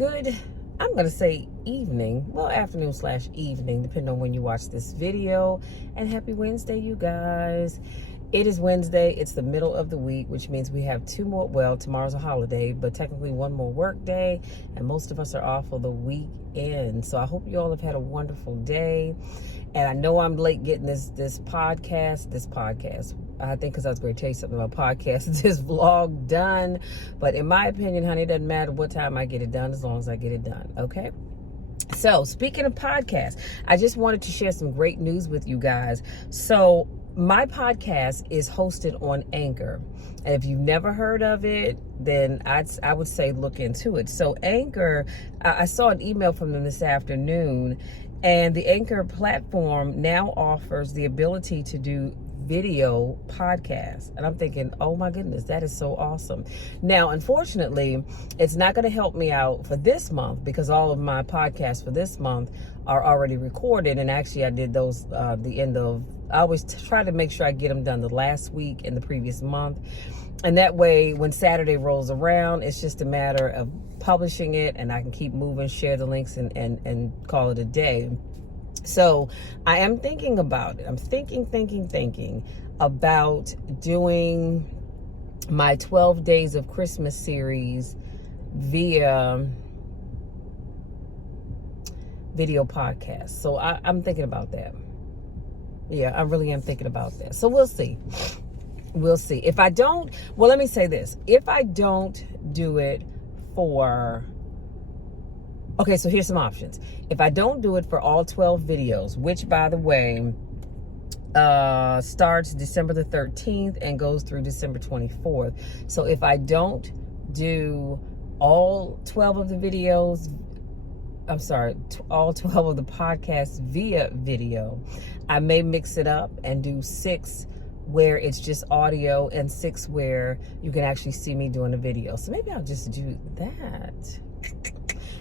Good, I'm going to say evening, well, afternoon / evening, depending on when you watch this video. And happy Wednesday, you guys. It is Wednesday. It's the middle of the week, which means we have two more, well, tomorrow's a holiday, but technically one more work day, and most of us are off for the weekend. So I hope you all have had a wonderful day. And I know I'm late getting this podcast, I think, because I was going to tell you something about podcasts, this vlog done. But in my opinion, honey, it doesn't matter what time I get it done, as long as I get it done, okay? So speaking of podcasts, I just wanted to share some great news with you guys. So my podcast is hosted on Anchor. And if you've never heard of it, then I would say look into it. So Anchor, I saw an email from them this afternoon, and the Anchor platform now offers the ability to do video podcasts. And I'm thinking, oh my goodness, that is so awesome. Now, unfortunately, it's not going to help me out for this month, because all of my podcasts for this month are already recorded. And actually, I did those I always try to make sure I get them done the last week in the previous month. And that way, when Saturday rolls around, it's just a matter of publishing it, and I can keep moving, share the links, and call it a day. So I am thinking about it. I'm thinking about doing my 12 Days of Christmas series via video podcast. So I'm thinking about that. Yeah, I really am thinking about that. So we'll see. If I don't, well, let me say this. If I don't do it for, okay, so here's some options. If I don't do it for all 12 videos, which, by the way, starts December the 13th and goes through December 24th. So if I don't do all 12 of the videos, all 12 of the podcasts via video, I may mix it up and do 6 where it's just audio and 6 where you can actually see me doing a video. So maybe I'll just do that.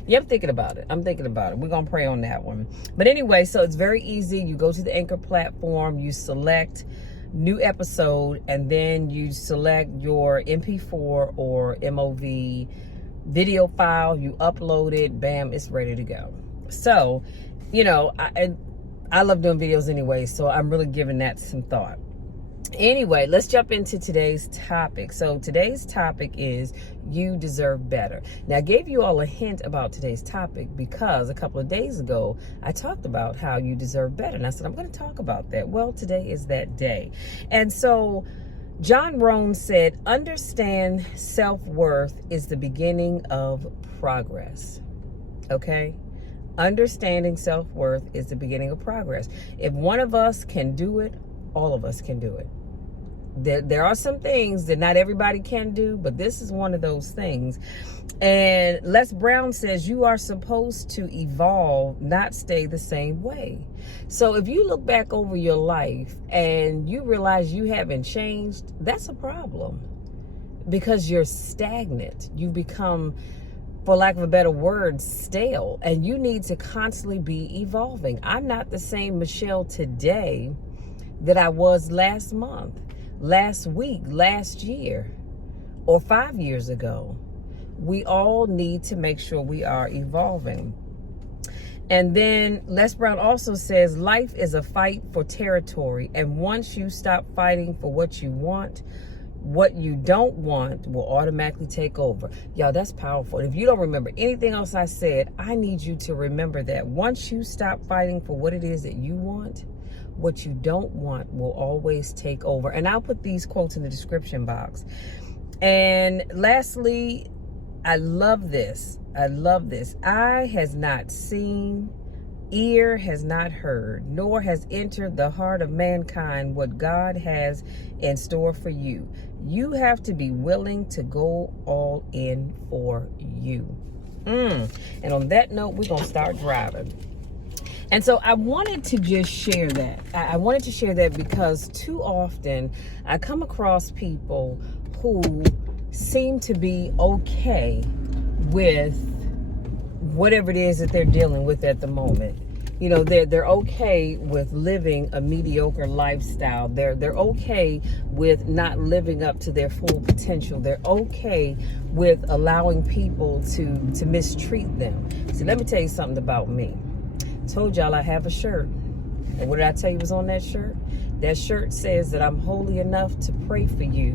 Yeah, I'm thinking about it. We're going to pray on that one. But anyway, so it's very easy. You go to the Anchor platform, you select new episode, and then you select your MP4 or MOV video file, you upload it, bam, it's ready to go. So, you know, I love doing videos anyway, so I'm really giving that some thought. Anyway, let's jump into today's topic. So today's topic is you deserve better. Now, I gave you all a hint about today's topic because a couple of days ago, I talked about how you deserve better. And I said, I'm going to talk about that. Well, today is that day. And so Rohn said, understand self-worth is the beginning of progress. Okay? Understanding self-worth is the beginning of progress. If one of us can do it, all of us can do it. There are some things that not everybody can do, but this is one of those things. And Les Brown says you are supposed to evolve, not stay the same way. So if you look back over your life and you realize you haven't changed, that's a problem, because you're stagnant. You become, for lack of a better word, stale, and you need to constantly be evolving. I'm not the same Michelle today that I was last month, last week, last year, or 5 years ago. We all need to make sure we are evolving. And then Les Brown also says life is a fight for territory, and once you stop fighting for what you want, what you don't want will automatically take over. Y'all, that's powerful. If you don't remember anything else I said, I need you to remember that. Once you stop fighting for what it is that you want, what you don't want will always take over. And I'll put these quotes in the description box. And lastly, I love this. Eye has not seen, ear has not heard, nor has entered the heart of mankind what God has in store for you. You have to be willing to go all in for you. And on that note, we're going to start driving. And so I wanted to just share that. I wanted to share that because too often I come across people who seem to be okay with whatever it is that they're dealing with at the moment. You know, they're okay with living a mediocre lifestyle. They're okay with not living up to their full potential. They're okay with allowing people to mistreat them. See, let me tell you something about me. I told y'all I have a shirt. And what did I tell you was on that shirt? That shirt says that I'm holy enough to pray for you,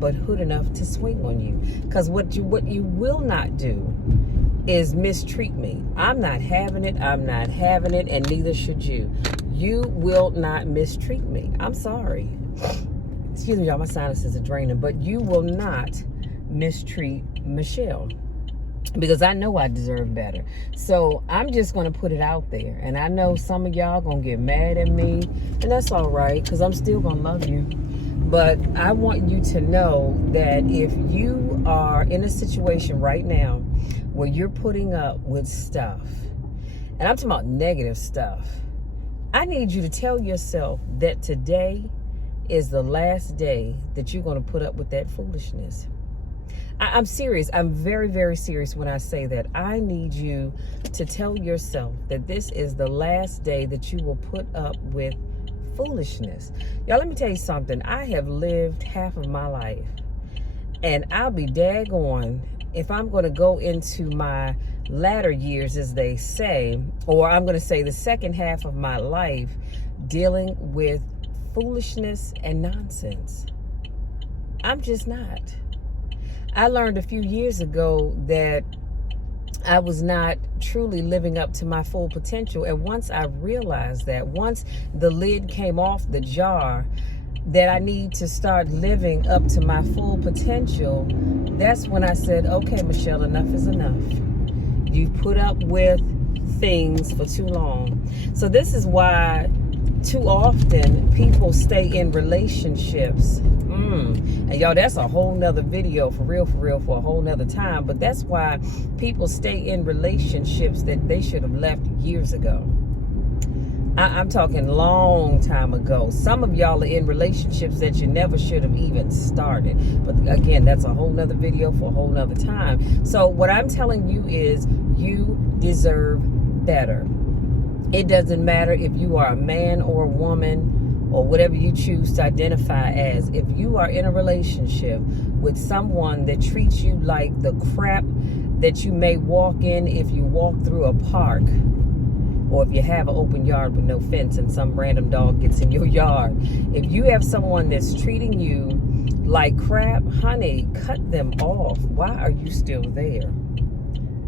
but hood enough to swing on you. Because what you will not do is mistreat me. I'm not having it, and neither should you. You will not mistreat me. I'm sorry. Excuse me, y'all, my sinuses are draining, but you will not mistreat Michelle, because I know I deserve better. So I'm just going to put it out there. And I know some of y'all going to get mad at me, and that's all right, because I'm still going to love you. But I want you to know that if you are in a situation right now where you're putting up with stuff, and I'm talking about negative stuff, I need you to tell yourself that today is the last day that you're going to put up with that foolishness. I'm serious. I'm very, very serious when I say that. I need you to tell yourself that this is the last day that you will put up with foolishness. Y'all, let me tell you something. I have lived half of my life, and I'll be daggone if I'm going to go into my latter years, as they say, or I'm going to say the second half of my life dealing with foolishness and nonsense. I'm just not. I learned a few years ago that I was not truly living up to my full potential. And once I realized that, once the lid came off the jar, that I need to start living up to my full potential, that's when I said, okay, Michelle, enough is enough. You've put up with things for too long. So this is why too often people stay in relationships. And y'all, that's a whole nother video for real, for a whole nother time. But that's why people stay in relationships that they should have left years ago. I'm talking long time ago. Some of y'all are in relationships that you never should have even started. But again, that's a whole nother video for a whole nother time. So what I'm telling you is you deserve better. It doesn't matter if you are a man or a woman or whatever you choose to identify as. If you are in a relationship with someone that treats you like the crap that you may walk in if you walk through a park, or if you have an open yard with no fence and some random dog gets in your yard, if you have someone that's treating you like crap, honey, cut them off. Why are you still there?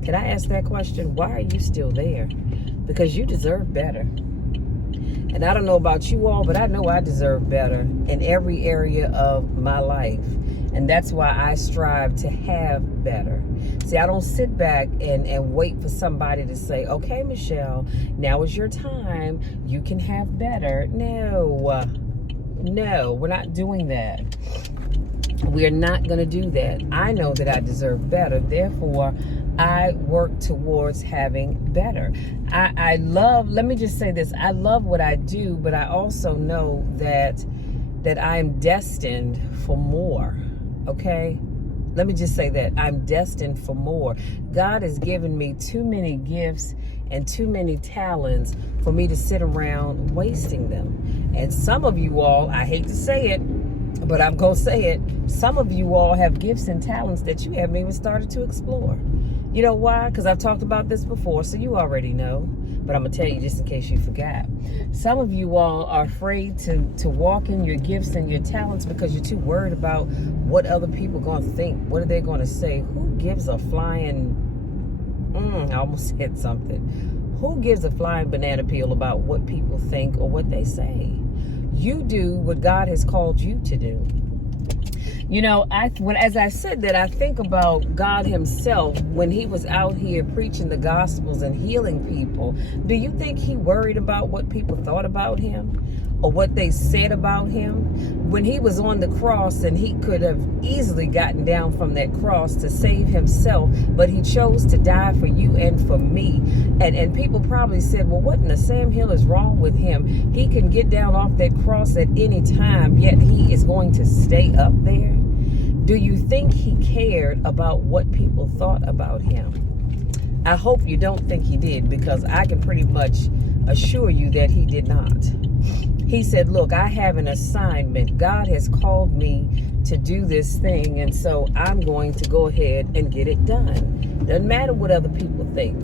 Can I ask that question? Why are you still there? Because you deserve better. And I don't know about you all, but I know I deserve better in every area of my life. And that's why I strive to have better. See, I don't sit back and wait for somebody to say, okay, Michelle, now is your time. You can have better. No, we're not doing that. We're not going to do that. I know that I deserve better. Therefore, I work towards having better. I love, let me just say this, I love what I do, but I also know that I am destined for more, okay? Let me just say that I'm destined for more. God has given me too many gifts and too many talents for me to sit around wasting them. And some of you all, I hate to say it, but I'm going to say it, some of you all have gifts and talents that you haven't even started to explore. You know why? Because I've talked about this before, so you already know. But I'm going to tell you just in case you forgot. Some of you all are afraid to walk in your gifts and your talents because you're too worried about what other people are going to think. What are they going to say? Who gives a flying... I almost said something. Who gives a flying banana peel about what people think or what they say? You do what God has called you to do. You know, as I said that, I think about God himself when he was out here preaching the gospels and healing people. Do you think he worried about what people thought about him or what they said about him? When he was on the cross, and he could have easily gotten down from that cross to save himself, but he chose to die for you and for me. And people probably said, well, what in the Sam Hill is wrong with him? He can get down off that cross at any time, yet he is going to stay up there. Do you think he cared about what people thought about him? I hope you don't think he did, because I can pretty much assure you that he did not. He said, look, I have an assignment. God has called me to do this thing, and so I'm going to go ahead and get it done. Doesn't matter what other people think.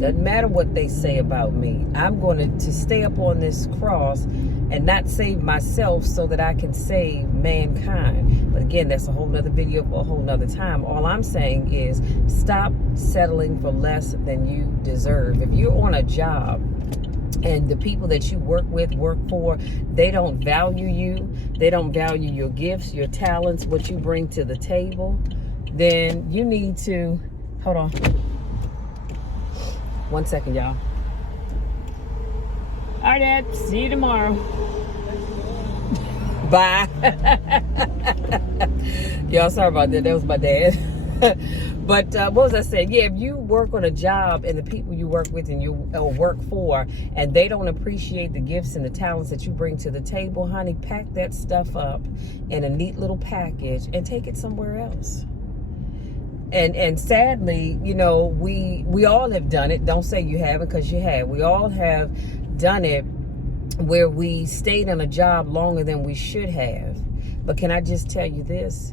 Doesn't matter what they say about me. I'm going to stay up on this cross and not save myself so that I can save mankind. But again, that's a whole nother video for a whole nother time. All I'm saying is stop settling for less than you deserve. If you're on a job and the people that you work with, work for, they don't value you, they don't value your gifts, your talents, what you bring to the table, then you need to, hold on. 1 second, y'all. All right, Dad. See you tomorrow. Bye. Y'all, sorry about that. That was my dad. But what was I saying? Yeah, if you work on a job and the people you work with and you work for, and they don't appreciate the gifts and the talents that you bring to the table, honey, pack that stuff up in a neat little package and take it somewhere else. And sadly, you know, we all have done it. Don't say you haven't, because you have. We all have done it where we stayed on a job longer than we should have. But can I just tell you this?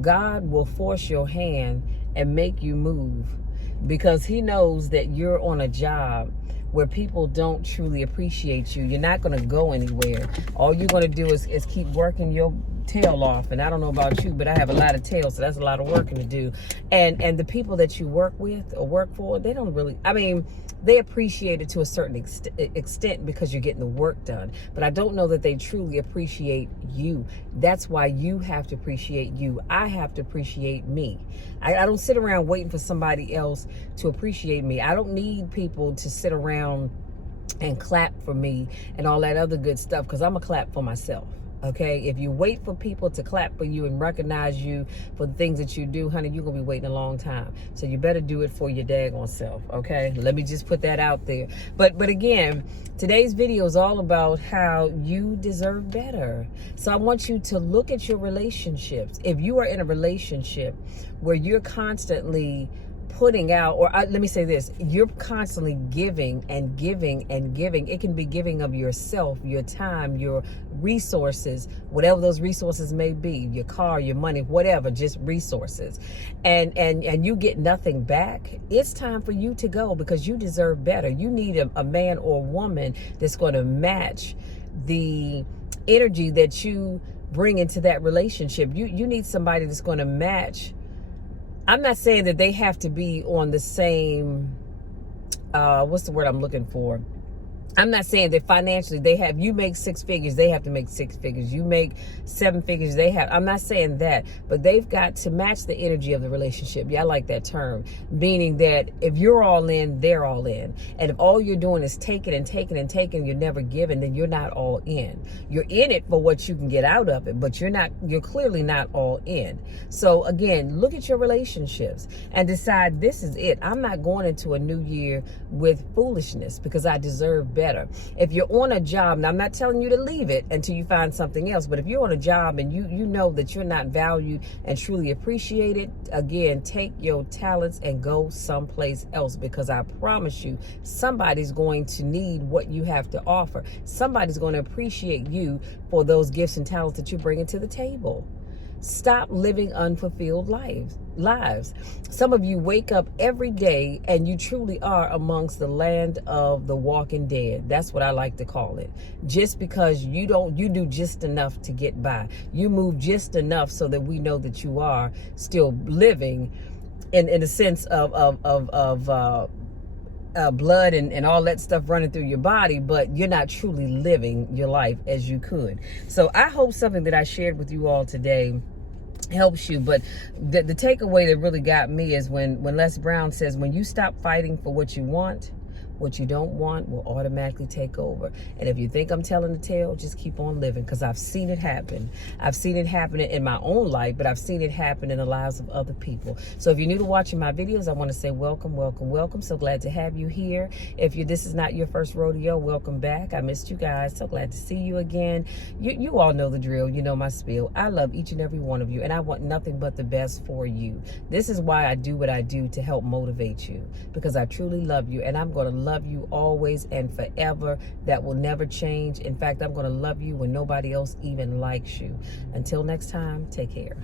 God will force your hand and make you move, because he knows that you're on a job where people don't truly appreciate you. You're not going to go anywhere. All you're going to do is keep working your tail off. And I don't know about you, but I have a lot of tails, so that's a lot of working to do. And the people that you work with or work for, they don't really, I mean, they appreciate it to a certain extent because you're getting the work done. But I don't know that they truly appreciate you. That's why you have to appreciate you. I have to appreciate me. I don't sit around waiting for somebody else to appreciate me. I don't need people to sit around and clap for me and all that other good stuff, because I'm a clap for myself. Okay, if you wait for people to clap for you and recognize you for the things that you do, honey, you're going to be waiting a long time. So you better do it for your daggone self, okay? Let me just put that out there. But again, today's video is all about how you deserve better. So I want you to look at your relationships. If you are in a relationship where you're constantly putting out, or let me say this, you're constantly giving and giving and giving. It can be giving of yourself, your time, your resources, whatever those resources may be, your car, your money, whatever, just resources, and you get nothing back. It's time for you to go, because you deserve better. You need a man or woman that's going to match the energy that you bring into that relationship. You need somebody that's going to match. I'm not saying that they have to be on the same, what's the word I'm looking for? I'm not saying that financially you make 6 figures, they have to make 6 figures. You make 7 figures, I'm not saying that, but they've got to match the energy of the relationship. Yeah, I like that term, meaning that if you're all in, they're all in. And if all you're doing is taking and taking and taking, you're never giving, then you're not all in. You're in it for what you can get out of it, but you're clearly not all in. So again, look at your relationships and decide, this is it. I'm not going into a new year with foolishness, because I deserve better. If you're on a job, and I'm not telling you to leave it until you find something else, but if you're on a job and you know that you're not valued and truly appreciated, again, take your talents and go someplace else, because I promise you, somebody's going to need what you have to offer. Somebody's going to appreciate you for those gifts and talents that you're bringing to the table. Stop living unfulfilled lives. Some of you wake up every day and you truly are amongst the land of the walking dead. That's what I like to call it. Just because you do just enough to get by. You move just enough so that we know that you are still living in the sense of blood and all that stuff running through your body, but you're not truly living your life as you could. So I hope something that I shared with you all today helps you. But the takeaway that really got me is when Les Brown says, when you stop fighting for what you want, what you don't want will automatically take over. And if you think I'm telling the tale, just keep on living, because I've seen it happen. I've seen it happen in my own life, but I've seen it happen in the lives of other people. So if you're new to watching my videos, I want to say welcome, welcome, welcome. So glad to have you here. If this is not your first rodeo, welcome back. I missed you guys. So glad to see you again. You all know the drill. You know my spiel. I love each and every one of you, and I want nothing but the best for you. This is why I do what I do, to help motivate you, because I truly love you, and I'm going to love you always and forever. That will never change. In fact, I'm going to love you when nobody else even likes you. Until next time, take care.